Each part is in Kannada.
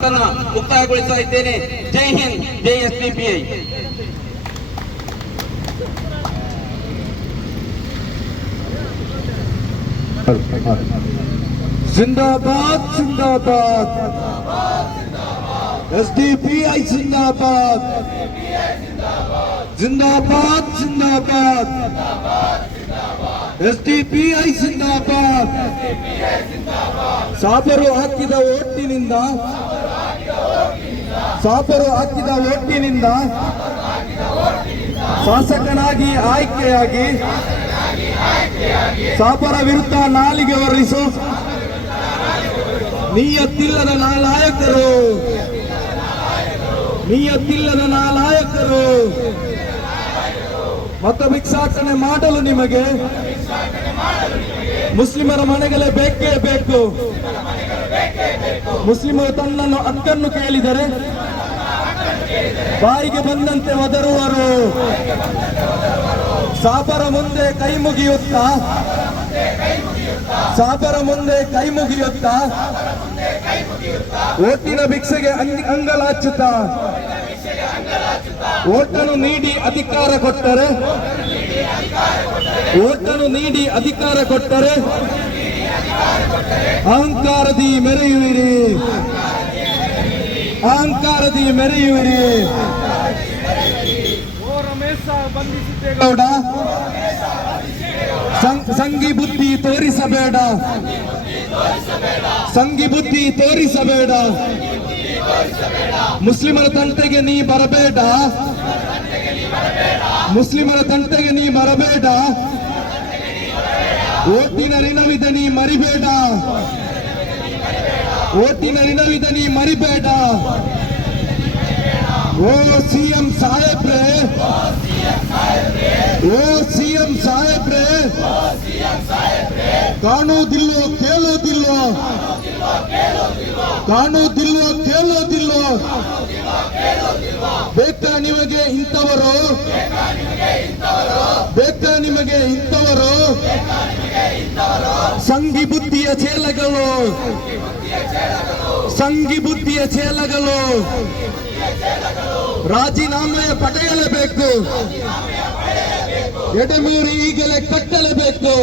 ಮುಕ್ತಾಯಗೊಳಿಸ್ತಾ ಇದ್ದೇನೆ. ಜೈ ಹಿಂದ್, ಜೈ SDPI. जिंदाबाद जिंदाबाद SDPI जिंदाबाद जिंदाबाद जिंदाबाद SDPI जिंदाबाद ಸಾಬರು ಹಾಕಿದ ಓಟಿನಿಂದ ಶಾಸಕನಾಗಿ ಆಯ್ಕೆಯಾಗಿ ಸಾಬರ ವಿರುದ್ಧ ನಾಲಿಗೆ ಹೊರಳಿಸು ನಿಯತ್ತಿಲ್ಲದ ನಾಲಾಯಕರು ಮತ ಭಿಕ್ಷಾಟನೆ ಮಾಡಲು ನಿಮಗೆ ಮುಸ್ಲಿಮರ ಮನೆಗಳೇ ಬೇಕೇ ಬೇಕು. ಮುಸ್ಲಿಮರು ತನ್ನನ್ನು ಹಕ್ಕನ್ನು ಕೇಳಿದರೆ ಬಾಯಿಗೆ ಬಂದಂತೆ ಒದರುವರು. ಸಾಬರ ಮುಂದೆ ಕೈ ಮುಗಿಯುತ್ತಾ ಓಟಿನ ಭಿಕ್ಷೆಗೆ ಅಂಗಲಾಚುತ್ತಾ ಓಟನ್ನು ನೀಡಿ ಅಧಿಕಾರ ಕೊಟ್ಟರೆ ಅಹಂಕಾರದಿ ಮೆರೆಯುವಿರಿ. ಸಂಗಿ ಬುದ್ಧಿ ತೋರಿಸಬೇಡ. ಮುಸ್ಲಿಮರ ತಂಟೆಗೆ ನೀ ಬರಬೇಡ. ಓಟಿನ ಋಣವಿದ ನೀ ಮರಿಬೇಡ. ಓ ಸಿಎಂ ಸಾಹೇಬ್ರೆ ಕಾಣುವುದಿಲ್ಲೋ ಕೇಳೋದಿಲ್ಲೋ ಬೇಕಾ ನಿಮಗೆ ಇಂಥವರು ಸಂಗಿ ಬುದ್ಧಿಯ ಚೇಲಗಳು ರಾಜೀನಾಮೆಯ ಪಡೆಯಲೇಬೇಕು. ಎಡೆಮೀರಿ ಈಗಲೇ ಕಟ್ಟಲೇಬೇಕು.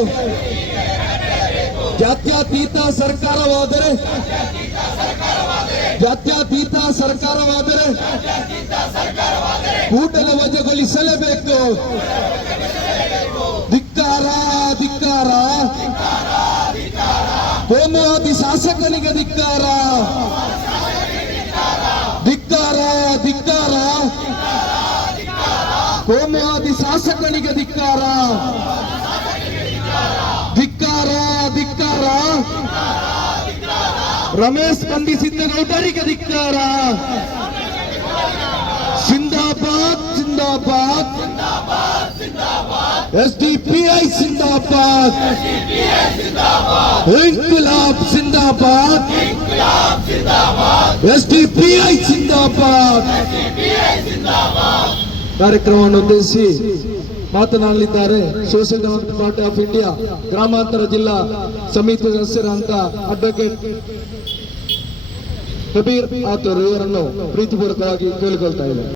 ಜಾತ್ಯತೀತ ಸರ್ಕಾರವಾದರೆ ಕೂಡಲೇ ವಜಾಗೊಳಿಸಲೇಬೇಕು. ಧಿಕ್ಕಾರ ಕೋಮುವಾದಿ ಶಾಸಕನಿಗೆ ಧಿಕ್ಕಾರ. ಕೋಮುವಾದಿ ಶಾಸಕನಿಗೆ ಧಿಕ್ಕಾರ. ರಮೇಶ್ ಬಂಧಿಸಿದ್ದಗೌಡರಿಗೆ ಧಿಕ್ಕಾರ. जिंदाबाद SDPI जिंदाबाद इंकलाब जिंदाबाद SDPI जिंदाबाद ಕಾರ್ಯಕ್ರಮವನ್ನು ಉದ್ದೇಶಿಸಿ ಮಾತನಾಡಲಿದ್ದಾರೆ social democratic party of India ಗ್ರಾಮಾಂತರ ಜಿಲ್ಲಾ ಸಮಿತಿ ಸದಸ್ಯರಂತ ಅಡ್ವೊಕೇಟ್ ಕಬೀರ್ ಆತೂರ್ ಇವರನ್ನು ಪ್ರೀತಿಪೂರ್ವಕವಾಗಿ ಕೇಳಿಕೊಳ್ತಾ ಇದ್ದಾರೆ.